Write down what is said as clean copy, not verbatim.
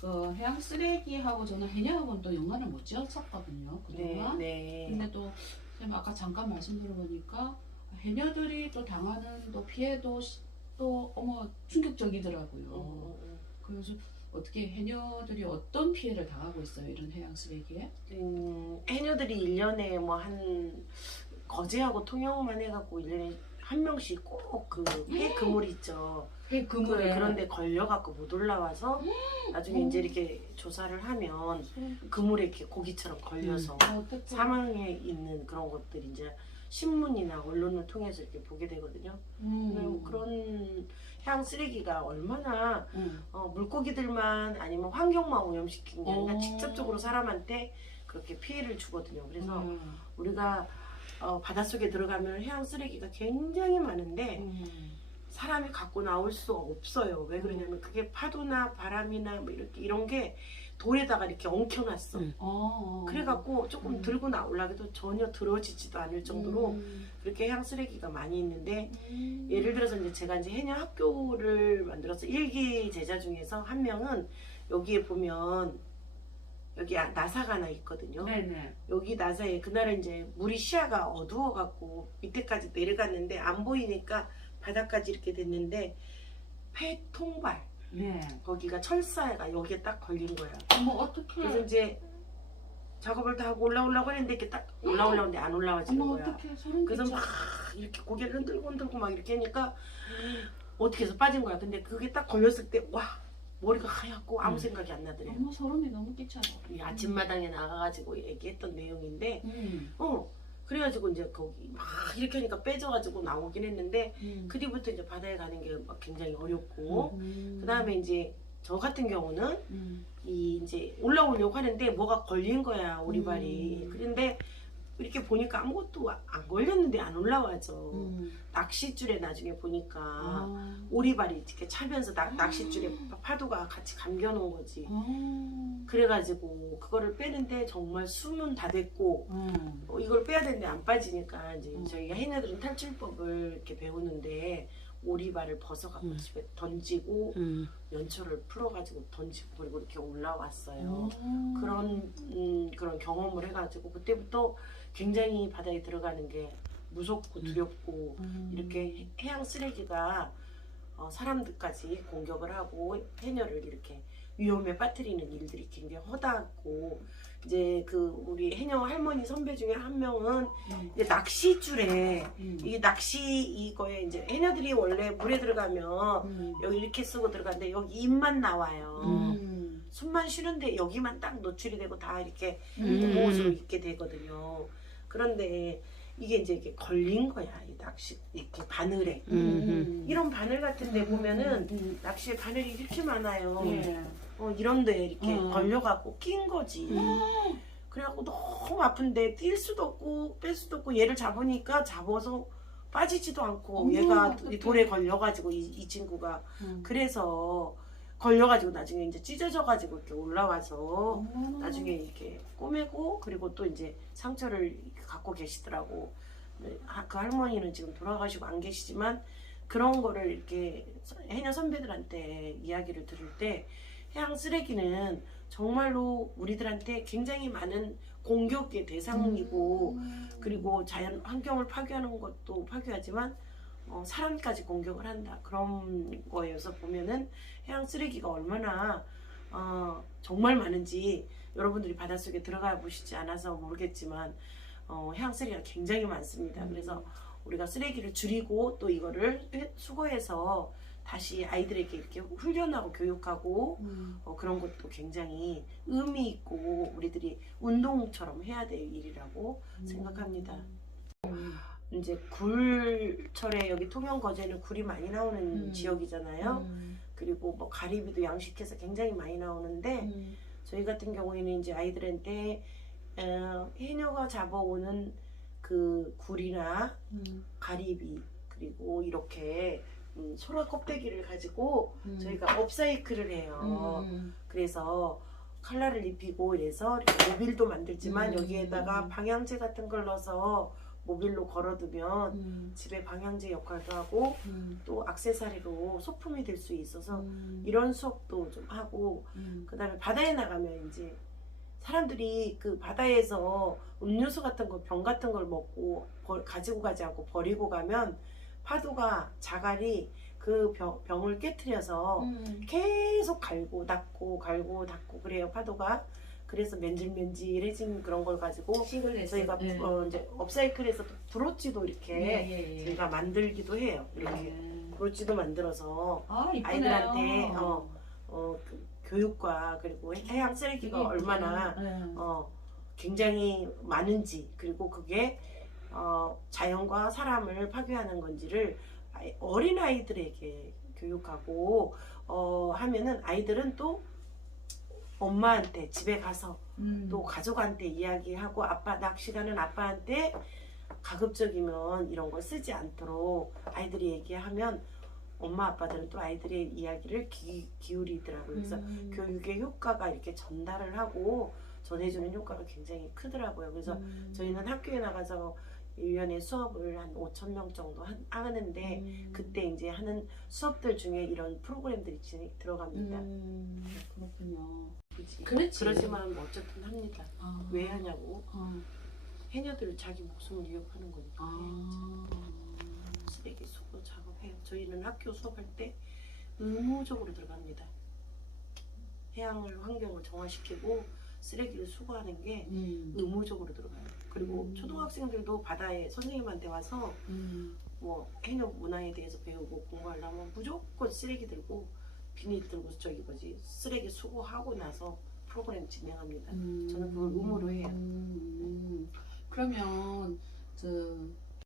그 해양 쓰레기하고 저는 해녀하고는 또 연관을 못 지었었거든요. 그동안. 네. 근데 또 선생님 아까 잠깐 말씀 들어보니까 해녀들이 또 당하는 또 피해도 또 어머 충격적이더라고요. 그래서 어떻게 해녀들이 어떤 피해를 당하고 있어요? 이런 해양 쓰레기에? 해녀들이 1년에 뭐 한 거제하고 통영만 해갖고 1년에 한 명씩 꼭 그 회 그물 있죠. 회 그물에 그런데 걸려갖고 못 올라와서 나중에 이제 이렇게 조사를 하면 그물에 이렇게 고기처럼 걸려서 어떻게 사망해 있는 그런 것들이 이제 신문이나 언론을 통해서 이렇게 보게 되거든요. 그런 해양 쓰레기가 얼마나 물고기들만 아니면 환경만 오염시킨 게 아니라 직접적으로 사람한테 그렇게 피해를 주거든요. 그래서 우리가 바닷속에 들어가면 해양 쓰레기가 굉장히 많은데 사람이 갖고 나올 수 없어요. 왜 그러냐면 그게 파도나 바람이나 뭐 이렇게 이런 게 돌에다가 이렇게 엉켜놨어. 그래갖고 조금 들고 나오려고 전혀 들어지지도 않을 정도로 그렇게 해양 쓰레기가 많이 있는데 예를 들어서 이제 제가 이제 해녀 학교를 만들어서 1기 제자 중에서 한 명은 여기에 보면 여기 나사가 하나 있거든요. 네네. 여기 나사에 그날은 이제 물이 시야가 어두워갖고 밑에까지 내려갔는데 안 보이니까 바닥까지 이렇게 됐는데 폐 통발 네. 거기가 철사가 여기에 딱 걸린 거야. 어머 어떻게? 그래서 이제 작업을 다 하고 올라오려고 했는데 이렇게 딱 올라오려는데 안 올라와지는 어머 거야. 어떻게 소름 그래서 끼쳐. 막 이렇게 고개를 흔들고 막 이렇게 하니까 어떻게 해서 빠진 거야. 근데 그게 딱 걸렸을 때 와 머리가 하얗고 아무 생각이 안 나더래요. 어머 소름이 너무 끼쳐요. 이 아침마당에 나가가지고 얘기했던 내용인데 음. 그래가지고 이제 거기 막 이렇게 하니까 빼져가지고 나오긴 했는데 그 음. 뒤부터 이제 바다에 가는 게 막 굉장히 어렵고 그 다음에 이제 저 같은 경우는 이 이제 올라오려고 하는데 뭐가 걸린 거야 오리발이. 그런데 이렇게 보니까 아무것도 안 걸렸는데 안 올라와죠. 낚싯줄에 나중에 보니까 오리발이 이렇게 차면서 낚싯줄에 파도가 같이 감겨놓은 거지. 그래가지고 그거를 빼는데 정말 숨은 다 됐고 이걸 빼야 되는데 안 빠지니까 이제 저희가 해녀들은 탈출법을 이렇게 배우는데 오리발을 벗어갖고 집에 던지고 연초를 풀어가지고 던지고 그리고 이렇게 올라왔어요. 그런 경험을 해가지고 그때부터 굉장히 바다에 들어가는 게 무섭고 두렵고 이렇게 해양 쓰레기가 사람들까지 공격을 하고 해녀를 이렇게 위험에 빠뜨리는 일들이 굉장히 허다하고 이제 그 우리 해녀 할머니 선배 중에 한 명은 이제 낚시줄에 이 낚시 이거에 이제 해녀들이 원래 물에 들어가면 여기 이렇게 쓰고 들어가는데 여기 입만 나와요. 숨만 쉬는데 여기만 딱 노출이 되고 다 이렇게 옷으로 입게 되거든요. 그런데 이게 이제 이렇게 걸린 거야. 이 낚시 이렇게 바늘에 이런 바늘 같은 데 보면은 낚시에 바늘이 이렇게 많아요. 이런 데 이렇게 걸려갖고 낀 거지. 그래갖고 너무 아픈데 뛸 수도 없고 뺄 수도 없고 얘를 잡으니까 잡아서 빠지지도 않고 얘가 돌에 걸려가지고 이 친구가 그래서 걸려가지고 나중에 이제 찢어져가지고 이렇게 올라와서 나중에 이렇게 꼬매고 그리고 또 이제 상처를 갖고 계시더라고. 그 할머니는 지금 돌아가시고 안 계시지만 그런 거를 이렇게 해녀 선배들한테 이야기를 들을 때 해양 쓰레기는 정말로 우리들한테 굉장히 많은 공격의 대상이고 그리고 자연 환경을 파괴하는 것도 파괴하지만 사람까지 공격을 한다. 그런 거에서 보면은 해양 쓰레기가 얼마나 정말 많은지 여러분들이 바닷속에 들어가 보시지 않아서 모르겠지만 해양 쓰레기가 굉장히 많습니다. 그래서 우리가 쓰레기를 줄이고 또 이거를 수거해서 다시 아이들에게 이렇게 훈련하고 교육하고 그런 것도 굉장히 의미 있고 우리들이 운동처럼 해야 될 일이라고 생각합니다. 이제 굴철에 여기 통영 거제는 굴이 많이 나오는 지역이잖아요. 그리고 뭐 가리비도 양식해서 굉장히 많이 나오는데 저희 같은 경우에는 이제 아이들한테 해녀가 잡아오는 그 굴이나 가리비 그리고 이렇게 소라 껍데기를 가지고 저희가 업사이클을 해요. 그래서 칼라를 입히고 이래서 이렇게 모빌도 만들지만 여기에다가 방향제 같은 걸 넣어서 모빌로 걸어두면 집에 방향제 역할도 하고 또 액세서리로 소품이 될 수 있어서 이런 수업도 좀 하고 그다음에 바다에 나가면 이제 사람들이 그 바다에서 음료수 같은 거, 병 같은 걸 먹고 가지고 가지 않고 버리고 가면 파도가 자갈이 그 병을 깨트려서 계속 갈고 닦고 갈고 닦고 그래요 파도가. 그래서 맨질맨질해진 그런 걸 가지고 저희가 이제 업사이클에서 브로치도 이렇게 저희가 만들기도 해요. 이렇게 브로치도 만들어서 아이들한테 그 교육과 그리고 해양 쓰레기가 얼마나 굉장히 많은지 그리고 그게 자연과 사람을 파괴하는 건지를 어린 아이들에게 교육하고 하면은 아이들은 또 엄마한테 집에 가서 또 가족한테 이야기하고 아빠 낚시가는 아빠한테 가급적이면 이런 걸 쓰지 않도록 아이들이 얘기하면 엄마 아빠들은 또 아이들의 이야기를 기울이더라고요. 그래서 교육의 효과가 이렇게 전달을 하고 전해주는 효과가 굉장히 크더라고요. 그래서 저희는 학교에 나가서 1년에 수업을 한 5,000명 정도 하는데 그때 이제 하는 수업들 중에 이런 프로그램들이 들어갑니다. 그렇군요. 그렇지. 그러지만 어쨌든 합니다. 왜 하냐고. 해녀들 자기 목숨을 위협하는 거니까. 쓰레기 수거 작업해요. 저희는 학교 수업할 때 의무적으로 들어갑니다. 해양을 환경을 정화시키고 쓰레기를 수거하는 게 의무적으로 들어가요. 그리고 초등학생들도 바다에 선생님한테 와서 뭐 해녀 문화에 대해서 배우고 공부하려면 무조건 쓰레기 들고 비닐 들고 저기 뭐지 쓰레기 수거하고 나서 프로그램 진행합니다. 저는 그걸 의무로 해요. 그러면